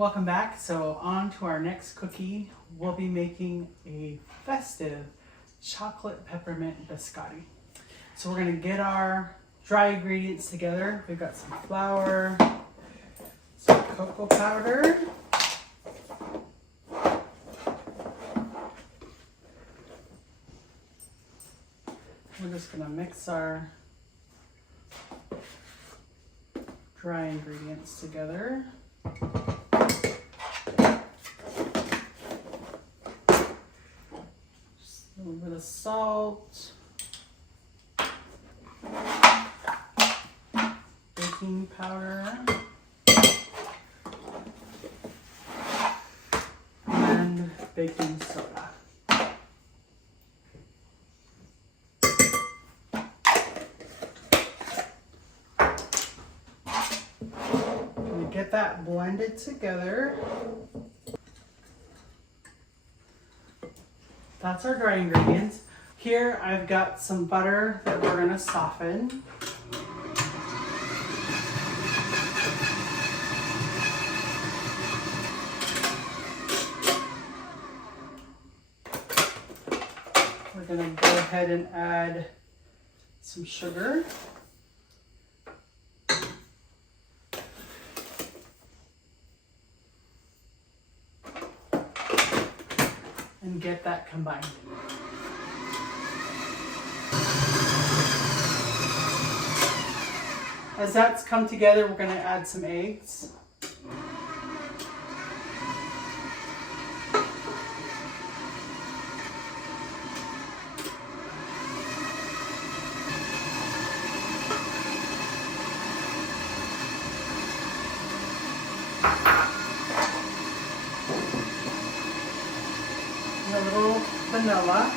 Welcome back. So on to our next cookie. We'll be making a festive chocolate peppermint biscotti. So we're gonna get our dry ingredients together. We've got some flour, some cocoa powder, we're just gonna mix our dry ingredients together. Just a little bit of salt, baking powder, and baking soda. Get that blended together. That's our dry ingredients. Here I've got some butter that we're gonna soften. We're gonna go ahead and add some sugar. And get that combined. As that's come together, we're going to add some eggs. A little vanilla.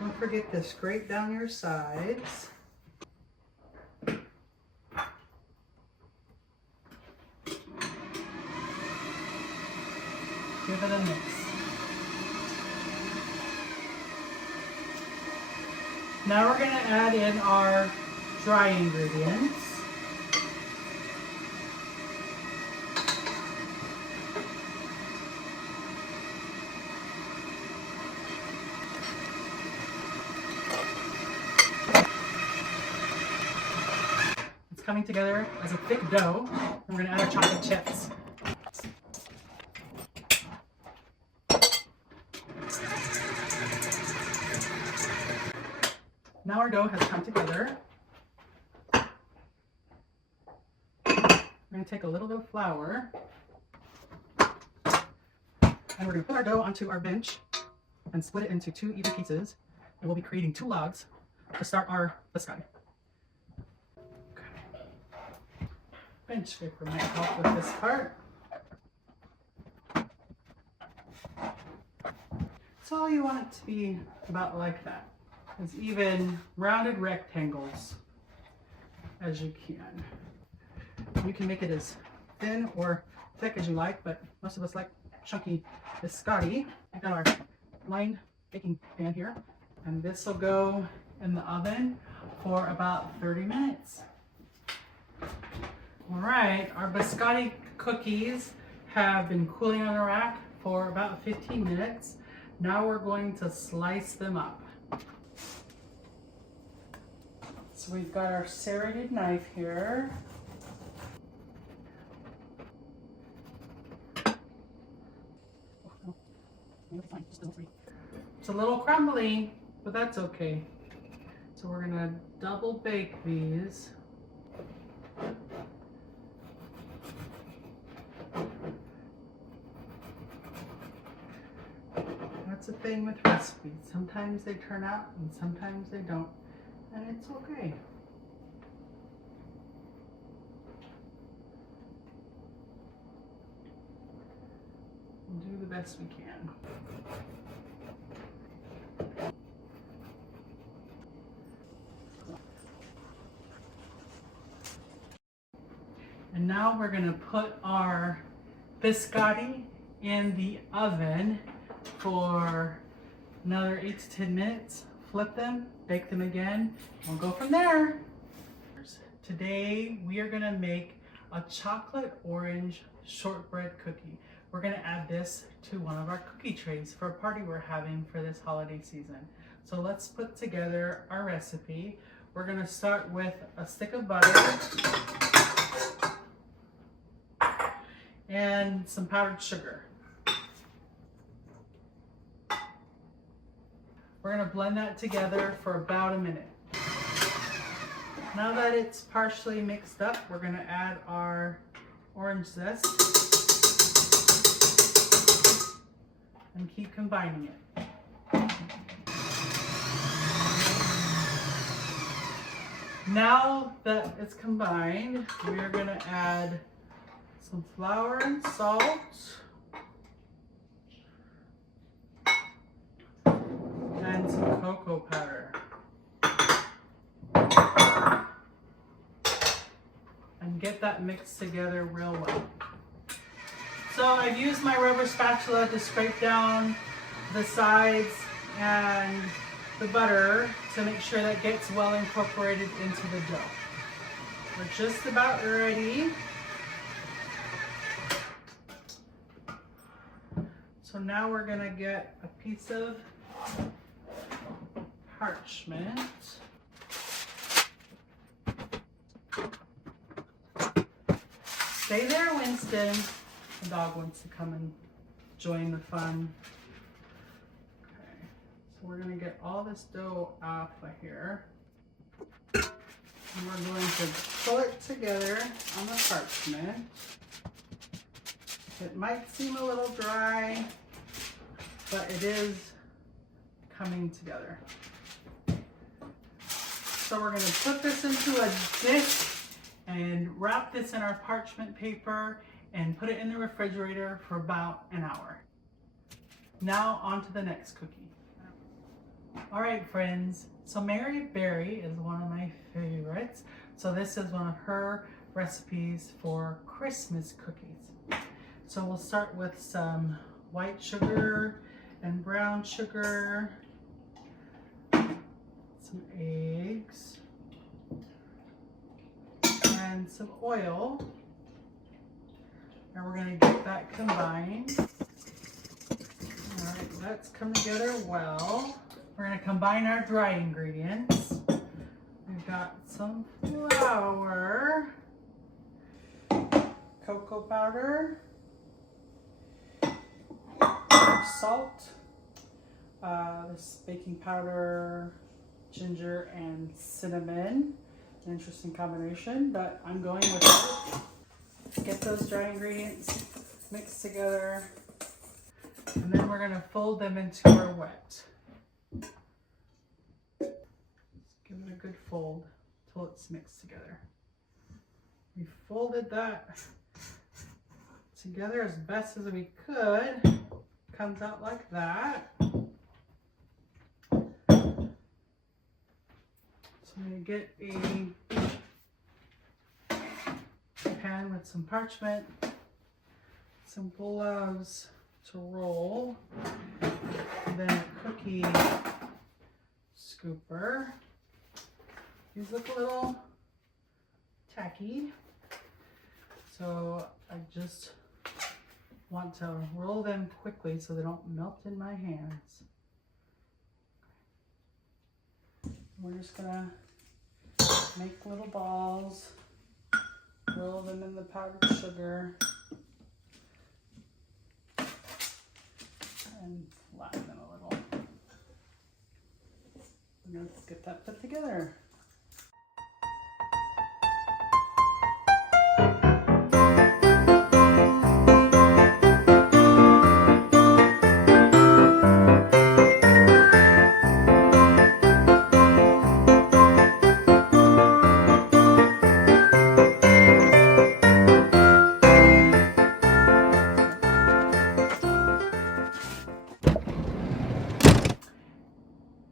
Don't forget to scrape down your sides. Give it a mix. Now we're going to add in our dry ingredients. Coming together as a thick dough. We're going to add our chocolate chips. Now our dough has come together. We're going to take a little bit of flour and we're going to put our dough onto our bench and split it into 2 even pieces, and we'll be creating 2 logs to start our biscotti. Bench paper might help with this part. So you want it to be about like that, as even rounded rectangles as you can. You can make it as thin or thick as you like, but most of us like chunky biscotti. We've got our lined baking pan here, and this will go in the oven for about 30 minutes. All right, our biscotti cookies have been cooling on a rack for about 15 minutes. Now we're going to slice them up. So we've got our serrated knife here. It's a little crumbly, but that's okay. So we're gonna double bake these. That's the thing with recipes. Sometimes they turn out and sometimes they don't. And it's okay. We'll do the best we can. And now we're going to put our biscotti in the oven for another 8 to 10 minutes flip them, bake them again, we'll go from there. Today we are gonna make a chocolate orange shortbread cookie. We're gonna add this to one of our cookie trays for a party we're having for this holiday season. So let's put together our recipe. We're gonna start with a stick of butter and some powdered sugar. We're gonna blend that together for about a minute. Now that it's partially mixed up, we're gonna add our orange zest and keep combining it. Now that it's combined, we're gonna add some flour and salt and some cocoa powder. And get that mixed together real well. So I've used my rubber spatula to scrape down the sides and the butter to make sure that gets well incorporated into the dough. We're just about ready. So now we're gonna get a piece of parchment. Stay there, Winston. The dog wants to come and join the fun. Okay, so we're gonna get all this dough off of here. And we're going to pull it together on the parchment. It might seem a little dry, but it is coming together. So we're gonna put this into a disc and wrap this in our parchment paper and put it in the refrigerator for about an hour. Now on to the next cookie. All right, friends, so Mary Berry is one of my favorites. So this is one of her recipes for Christmas cookies. So we'll start with some white sugar and brown sugar, some eggs, and some oil. And we're going to get that combined. All right, that's come together well. We're going to combine our dry ingredients. We've got some flour, cocoa powder, salt, this baking powder, ginger, and cinnamon. An interesting combination, but I'm going with it. Get those dry ingredients mixed together, and then we're going to fold them into our wet. Give it a good fold till it's mixed together. We folded that together as best as we could. Comes out like that. So I'm going to get a pan with some parchment, some gloves to roll, and then a cookie scooper. These look a little tacky, so I just want to roll them quickly so they don't melt in my hands. We're just gonna make little balls, roll them in the powdered sugar, and flatten them a little. And let's get that put together.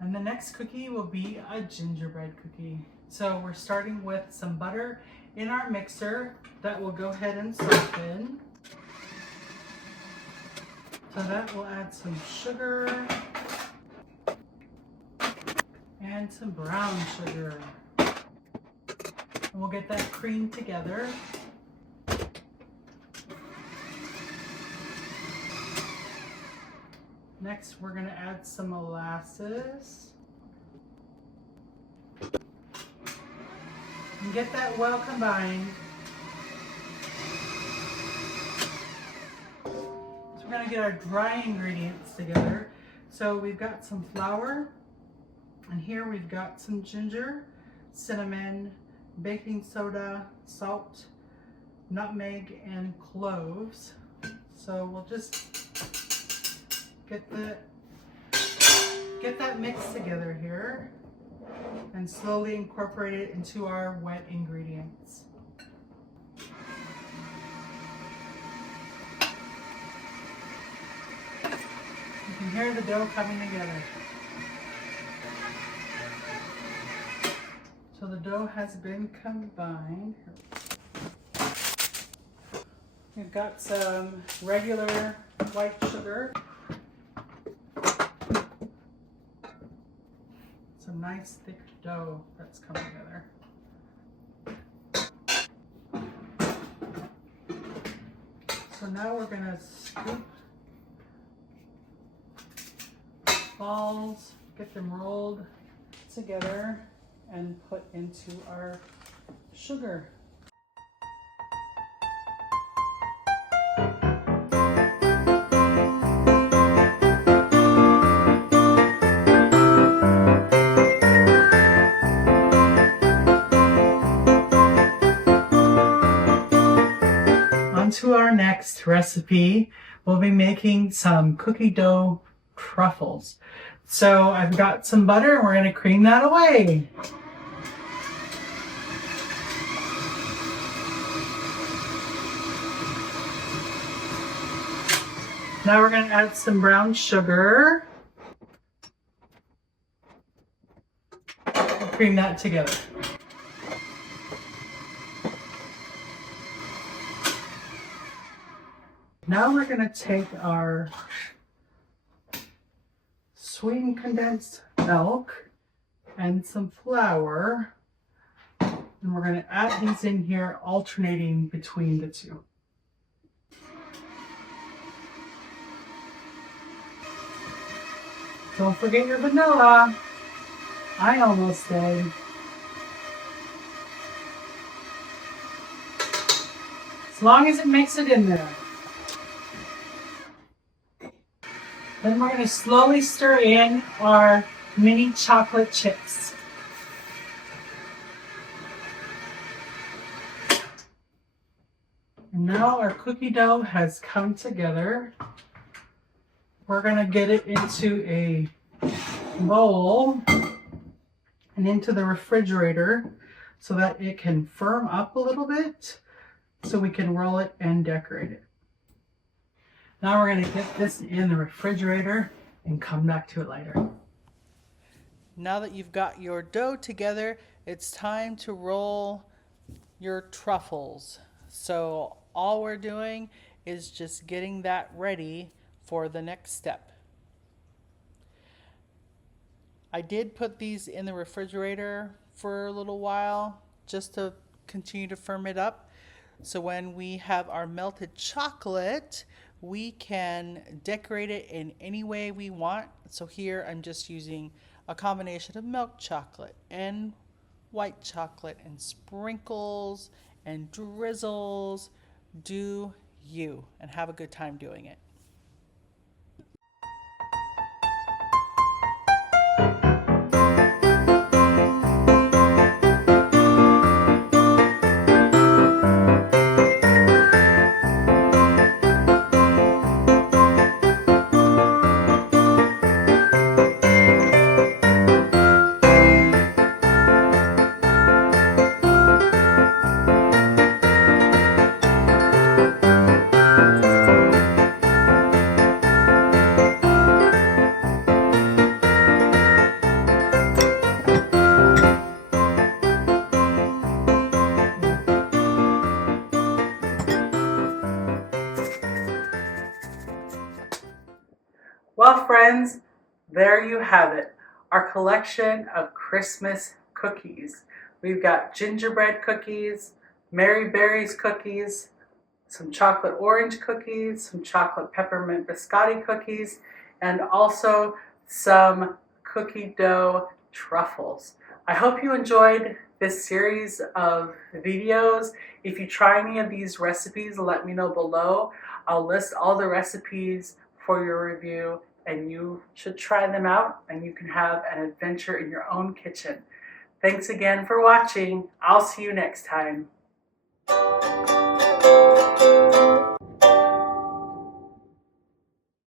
And the next cookie will be a gingerbread cookie. So we're starting with some butter in our mixer that will go ahead and soften. So that will add some sugar, and some brown sugar. And we'll get that cream together. Next, we're going to add some molasses. And get that well combined. So we're going to get our dry ingredients together. So we've got some flour, and here we've got some ginger, cinnamon, baking soda, salt, nutmeg, and cloves. So we'll just get that mixed together here and slowly incorporate it into our wet ingredients. You can hear the dough coming together. So the dough has been combined. We've got some regular white sugar. Some nice thick dough that's come together. So now we're going to scoop balls, get them rolled together and put into our sugar. To our next recipe, we'll be making some cookie dough truffles. So I've got some butter and we're going to cream that away. Now we're going to add some brown sugar and cream that together. Now we're going to take our sweetened condensed milk and some flour, and we're going to add these in here, alternating between the two. Don't forget your vanilla. I almost did. As long as it makes it in there. Then we're going to slowly stir in our mini chocolate chips. And now our cookie dough has come together. We're going to get it into a bowl and into the refrigerator so that it can firm up a little bit so we can roll it and decorate it. Now we're going to get this in the refrigerator and come back to it later. Now that you've got your dough together, it's time to roll your truffles. So all we're doing is just getting that ready for the next step. I did put these in the refrigerator for a little while just to continue to firm it up. So when we have our melted chocolate, we can decorate it in any way we want. So here I'm just using a combination of milk chocolate and white chocolate and sprinkles and drizzles. Do you, and have a good time doing it. Well, friends, there you have it. our collection of Christmas cookies. We've got gingerbread cookies, Mary Berry's cookies, some chocolate orange cookies, some chocolate peppermint biscotti cookies, and also some cookie dough truffles. I hope you enjoyed this series of videos. If you try any of these recipes, let me know below. I'll list all the recipes for your review, and you should try them out and you can have an adventure in your own kitchen. Thanks again for watching. I'll see you next time.